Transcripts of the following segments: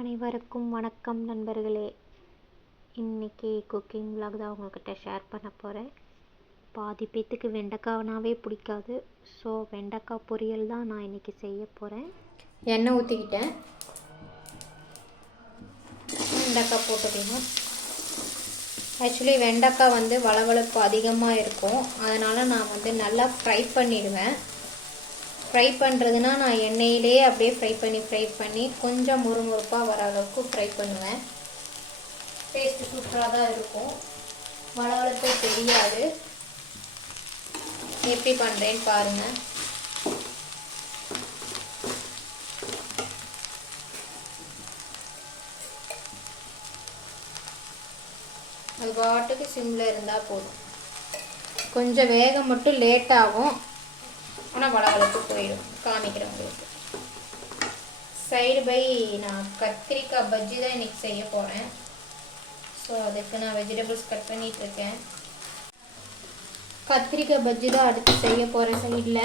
அனைவருக்கும் வணக்கம் நண்பர்களே. இன்றைக்கி குக்கிங் விலாக் தான் உங்கள்கிட்ட ஷேர் பண்ண போகிறேன் பாதி பேத்துக்கு வெண்டைக்காய்னாவே பிடிக்காது. ஸோ வெண்டைக்காய் பொரியல் தான் நான் இன்றைக்கி செய்ய போகிறேன் எண்ணெய் ஊற்றிக்கிட்டேன் வெண்டைக்காய் போட்டுக்கணும். ஆக்சுவலி வெண்டைக்காய் வந்து வளவளப்பு அதிகமாக இருக்கும். அதனால் நான் வந்து நல்லா ஃப்ரை பண்ணிடுவேன். ஃப்ரை பண்ணுறதுனா நான் எண்ணெயிலே அப்படியே ஃப்ரை பண்ணி ஃப்ரை பண்ணி கொஞ்சம் முறுமுறுப்பாக வர அளவுக்கு ஃப்ரை பண்ணுவேன். டேஸ்ட்டு சூப்பராக தான் இருக்கும். வளவளப்பே தெரியாது. எப்படி பண்ணுறேன்னு பாருங்கள் அது பாட்டுக்கு சிம்மில் இருந்தால் போதும். கொஞ்சம் வேகம் மட்டும் லேட் ஆகும். ஆனால் வளவளப்பு போயிடும் காமிக்கிறேன் உங்களுக்கு சைடு பை நான் கத்திரிக்காய் பஜ்ஜி தான் இன்னைக்கு செய்ய போகிறேன் ஸோ அதுக்கு நான் வெஜிடபிள்ஸ் கட் பண்ணிகிட்டு இருக்கேன். கத்திரிக்காய் பஜ்ஜி தான் அடுத்து செய்ய போகிறேன் சைடில்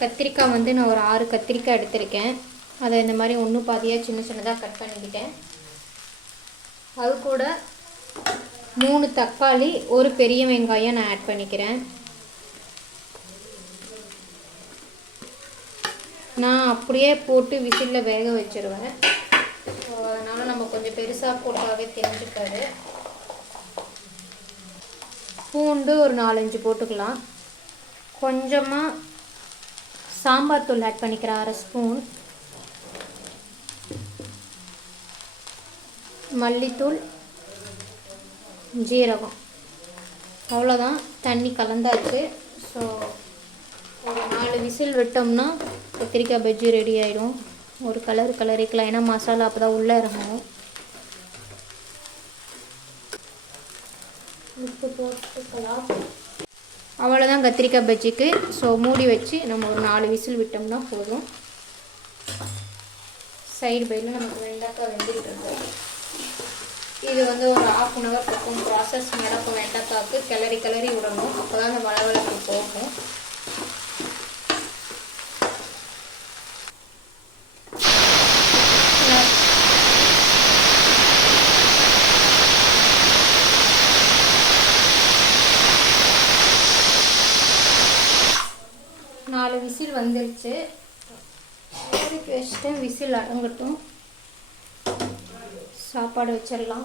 கத்திரிக்காய் வந்து நான் ஒரு ஆறு கத்திரிக்காய் எடுத்திருக்கேன். அதை இந்த மாதிரி ஒன்று பாதியாக சின்ன சின்னதாக கட் பண்ணிக்கிட்டேன். அது கூட மூணு தக்காளி ஒரு பெரிய வெங்காயம் நான் ஆட் பண்ணிக்கிறேன். நான் அப்படியே போட்டு விசிலில் வேக வச்சிருவேன். ஸோ அதனால் நம்ம கொஞ்சம் பெருசாக போட்டாவே தெரிஞ்சுக்காது. பூண்டு ஒரு நாலஞ்சு போட்டுக்கலாம். கொஞ்சமாக சாம்பார் தூள் ஆட் பண்ணிக்கிறேன் அரை ஸ்பூன் மல்லித்தூள் ஜீரகம். அவ்வளோதான் தண்ணி கலந்தாச்சு. ஸோ ஒரு நாலு விசில் விட்டோம்னா கத்திரிக்காய் பஜ்ஜி ரெடி ஆகிடும் ஒரு கலர் கலரிக்கலாம் ஏன்னா மசாலா அப்போ தான் உள்ளே இறங்கும். உப்பு போட்டுக்கலாம். அவ்வளோதான் கத்திரிக்காய் பஜ்ஜிக்கு. ஸோ மூடி வச்சு நம்ம ஒரு நாலு விசில் விட்டோம்னா போதும். சைடு பையில் நமக்கு வெண்டைக்காய் வெந்துக்கிட்டு இருக்கும் இது வந்து ஒரு ஹாஃப் அன் ஹவர் பக்கம் ப்ராசஸ் நடக்கும் வெண்டைக்காய்க்கு கிளறி கிளறி விடணும். அப்போ தான் அந்த வளவளப்பு போகும் நாலு விசில் வந்துருச்சு வச்சுட்டேன் விசில் அடங்கட்டும். சாப்பாடு வச்சிடலாம்.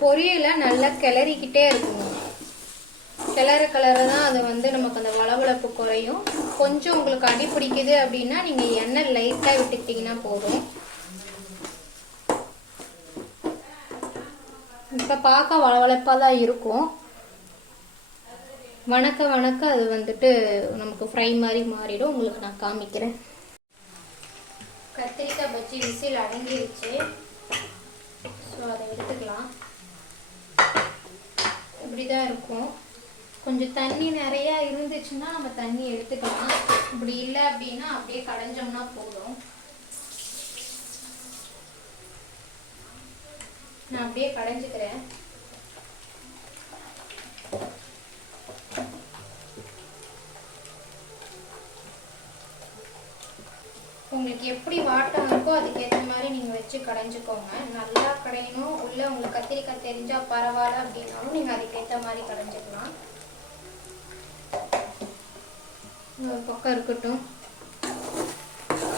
பொரியலை நல்லா கிளறிக்கிட்டே இருக்கணும். கிளற கிளற தான் அது வந்து நமக்கு அந்த வளவளப்பு குறையும். கொஞ்சம் உங்களுக்கு அடி பிடிக்குது அப்படின்னா நீங்கள் எண்ணெய் லைட்டாக விட்டுக்கிட்டிங்கன்னா போதும். இப்போ பார்க்க வளவளப்பாக தான் இருக்கும். வணக்க வணக்க அது வந்துட்டு நமக்கு ஃப்ரை மாதிரி மாறிடும். உங்களுக்கு நான் காமிக்கிறேன். கத்திரிக்காய் பஜ்ஜி விசில் அடங்கிருச்சு. ஸோ அதை எடுத்துக்கலாம். இப்படி தான் இருக்கும். கொஞ்சம் தண்ணி நிறையா இருந்துச்சுன்னா நம்ம தண்ணி எடுத்துக்கலாம். இப்படி இல்லை அப்படின்னா அப்படியே கடைஞ்சோம்னா போதும். நான் அப்படியே கடைஞ்சிக்கிறேன். உங்களுக்கு எப்படி வாட்டம் இருக்கோ அதுக்கேற்ற மாதிரி நீங்கள் வச்சு கடைஞ்சிக்கோங்க. நல்லா கடையணும். உள்ளே உங்களுக்கு கத்திரிக்காய் தெரிஞ்சால் பரவாயில்ல அப்படின்னாலும் நீங்கள் அதுக்கேற்ற மாதிரி கடைஞ்சிக்கலாம். ஒரு பக்கம் இருக்கட்டும்.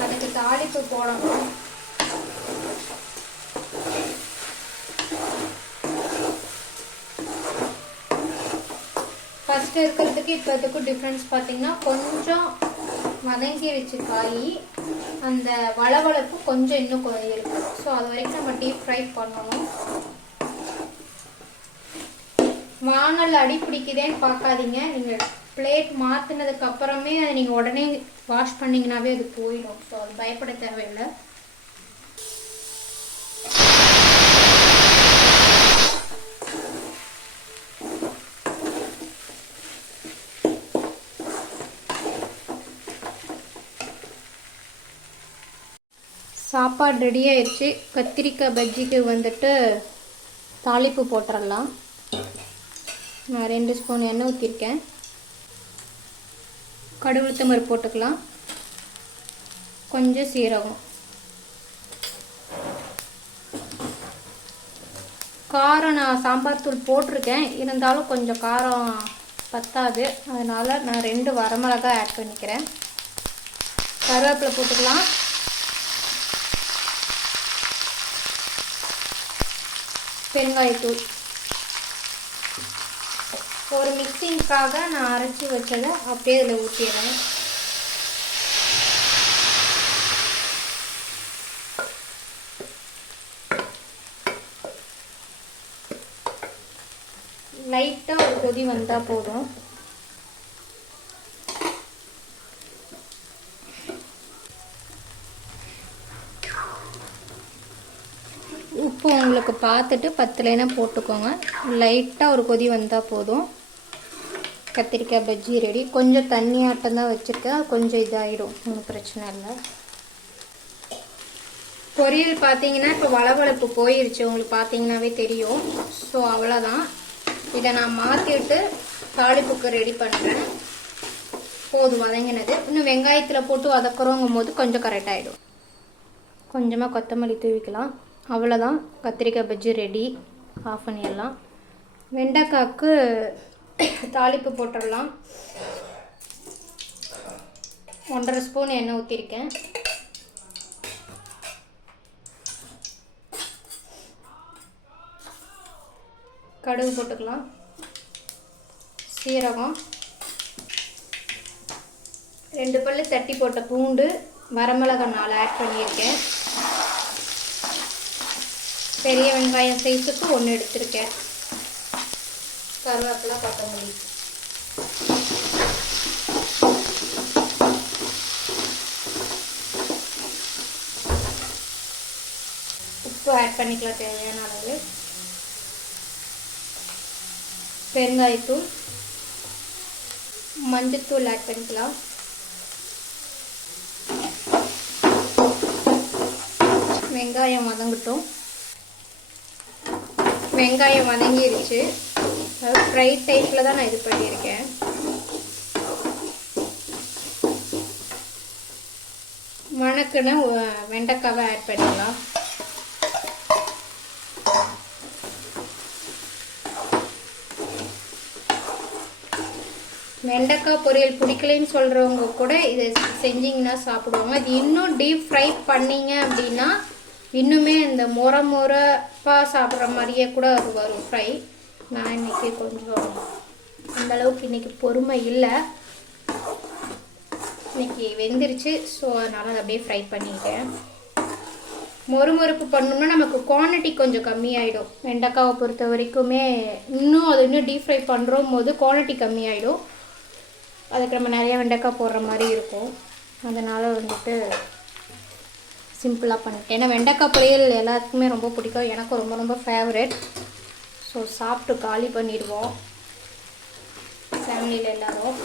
அதுக்கு தாளிப்பு போடணும். ஃபஸ்ட்டு இருக்கிறதுக்கு இப்போ இதுக்கும் டிஃப்ரென்ஸ் பார்த்தீங்கன்னா கொஞ்சம் வதங்கிருச்சு காய் அந்த வளவளப்பு கொஞ்சம் இன்னும் கொஞ்சம் இருக்கு. ஸோ அது வரைக்கும் நம்ம டீப் ஃப்ரை பண்ணணும். வானல் அடி பிடிக்குதேன்னு பார்க்காதீங்க. நீங்கள் பிளேட் மாற்றினதுக்கு அப்புறமே அதை நீங்கள் உடனே வாஷ் பண்ணிங்கனாவே அது போயிடும். ஸோ அது பயப்பட தேவையில்லை. சாப்பாடு ரெடி ஆயிடுச்சு கத்திரிக்காய் பஜ்ஜிக்கு வந்துட்டு தாளிப்பு போட்டுடலாம் நான் ரெண்டு ஸ்பூன் எண்ணெய் ஊற்றிருக்கேன் கடுகு போட்டுக்கலாம். கொஞ்சம் சீரகம். காரம் நான் சாம்பார் தூள் போட்டிருக்கேன். இருந்தாலும் கொஞ்சம் காரம் பத்தாது. அதனால் நான் ரெண்டு வரமிளகா ஆட் பண்ணிக்கிறேன். கருவேப்பிலை போட்டுக்கலாம். பெருங்காயத்தூள் ஒரு மிக்சிங்க்காக நான் அரைச்சி வச்சதை அப்படியே இதில் ஊற்றிடுறேன் லைட்டாக ஒரு கொதி வந்தால் போதும் உப்பு உங்களுக்கு பார்த்துட்டு பத்துலேனா போட்டுக்கோங்க. லைட்டாக ஒரு கொதி வந்தால் போதும். கத்திரிக்காய் பஜ்ஜி ரெடி கொஞ்சம் தண்ணியாட்டம் தான் வச்சுருக்கேன். கொஞ்சம் இதாகிடும் ஒன்றும் பிரச்சனை இல்லை. பொரியல் பார்த்தீங்கன்னா இப்போ வளவளப்பு போயிருச்சு. உங்களுக்கு பார்த்தீங்கன்னாவே தெரியும். ஸோ அவ்வளோதான் இதை நான் மாற்றிட்டு தாளிப்புக்கு ரெடி பண்ணுறேன் போதும் வதங்கினது. இன்னும் வெங்காயத்தில் போட்டு வதக்குறோங்கும் போது கொஞ்சம் கரெக்ட் ஆகிடும் கொஞ்சமாக கொத்தமல்லி தூவிக்கலாம். அவ்வளோதான் கத்திரிக்காய் பஜ்ஜி ரெடி ஆஃப் பண்ணிடலாம். வெண்டைக்காய்க்கு தாளிப்பு போட்டுடலாம். ஒன்றரை ஸ்பூன் எண்ணெய் ஊற்றிருக்கேன் கடுகு போட்டுக்கலாம். சீரகம். ரெண்டு பல்லு தட்டி போட்ட பூண்டு வரமிளகாய் நாலு ஆட் பண்ணியிருக்கேன். பெரிய வெங்காயம் சைஸுக்கு ஒன்று எடுத்திருக்கேன். கருவேப்பிலை கொத்தமல்லி. உப்பு ஆட் பண்ணிக்கலாம் தேவையான அளவு. பெருங்காயத்தூள். மஞ்சத்தூள் ஆட் பண்ணிக்கலாம். வெங்காயம் வதங்கட்டும். வெங்காயம் வதங்கிருச்சு. அதாவது ஃப்ரை டைப்பில் தான் நான் இது பண்ணியிருக்கேன். வணக்குன்னு வெண்டைக்காவை ஆட் பண்ணிக்கலாம். வெண்டைக்காய் பொரியல் பிடிக்கலைன்னு சொல்கிறவங்க கூட இதை செஞ்சிங்கன்னா சாப்பிடுவாங்க. இது இன்னும் டீப் ஃப்ரை பண்ணீங்க அப்படின்னா இன்னுமே இந்த முற முறப்பாக சாப்பிட்ற மாதிரியே கூட அது வரும் ஃப்ரை நான் இன்னைக்கு கொஞ்சம் அந்த அளவுக்கு பொறுமை இல்லை. இன்னைக்கு வெந்துருச்சு ஸோ அதனால் அதை அப்படியே ஃப்ரை பண்ணிக்கிட்டேன் மொறுமொறுப்பு பண்ணோம்னா நமக்கு குவான்டிட்டி கொஞ்சம் கம்மியாயிடும். வெண்டைக்காவை பொறுத்த வரைக்குமே இன்னும் அது இன்னும் டீப் ஃப்ரை பண்ணுறோம் போது குவான்டிட்டி கம்மியாயிடும். அதுக்கு நம்ம நிறைய வெண்டைக்காய் போடுற மாதிரி இருக்கும். அதனால் வந்துட்டு சிம்பிளாக பண்ணிட்டேன். ஏன்னா வெண்டைக்காய் பொரியல் எல்லாத்துக்குமே ரொம்ப பிடிக்கும். எனக்கும் ரொம்ப ரொம்ப ஃபேவரட் ஸோ சாப்பிட்டு காலி பண்ணிடுவோம். ஃபேமிலியில் எல்லோரும்.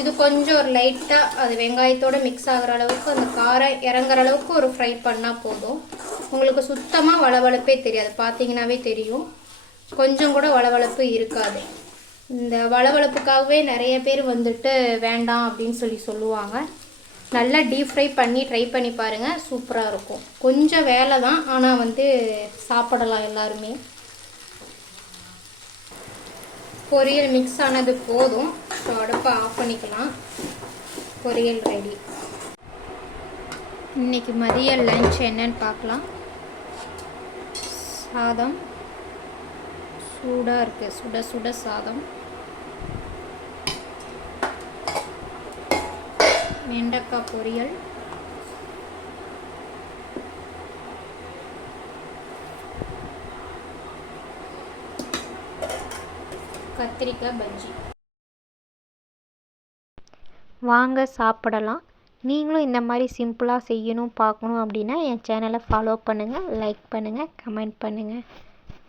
இது கொஞ்சம் ஒரு லைட்டாக அது வெங்காயத்தோடு மிக்ஸ் ஆகுற அளவுக்கு அந்த காரம் இறங்குற அளவுக்கு ஒரு ஃப்ரை பண்ணால் போதும். உங்களுக்கு சுத்தமாக வளவளப்பே தெரியாது. பார்த்தீங்கன்னாவே தெரியும். கொஞ்சம் கூட வளவளப்பு இருக்காது. இந்த வளவளப்புக்காகவே நிறைய பேர் வந்துட்டு வேண்டாம் அப்படின்னு சொல்லி சொல்லுவாங்க. நல்லா டீப் ஃப்ரை பண்ணி ட்ரை பண்ணி பாருங்கள் சூப்பராக இருக்கும். கொஞ்சம் வேலை தான் ஆனால் வந்து சாப்பிடலாம் எல்லாருமே. பொரியல் மிக்ஸ் ஆனது போதும். ஸோ அடுப்பை ஆஃப் பண்ணிக்கலாம். பொரியல் ரெடி இன்றைக்கி மதிய லஞ்ச் என்னன்னு பார்க்கலாம். சாதம். சூடாக இருக்குது சுட சுட சாதம். வெண்டைக்காய் பொரியல். கத்திரிக்காய் பஜ்ஜி. வாங்க சாப்பிடலாம். நீங்களும் இந்த மாதிரி சிம்பிளாக செய்யணும் பார்க்கணும் அப்படின்னா என் சேனலை ஃபாலோ பண்ணுங்கள் லைக் பண்ணுங்கள் கமெண்ட் பண்ணுங்கள்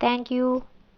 தேங்க்யூ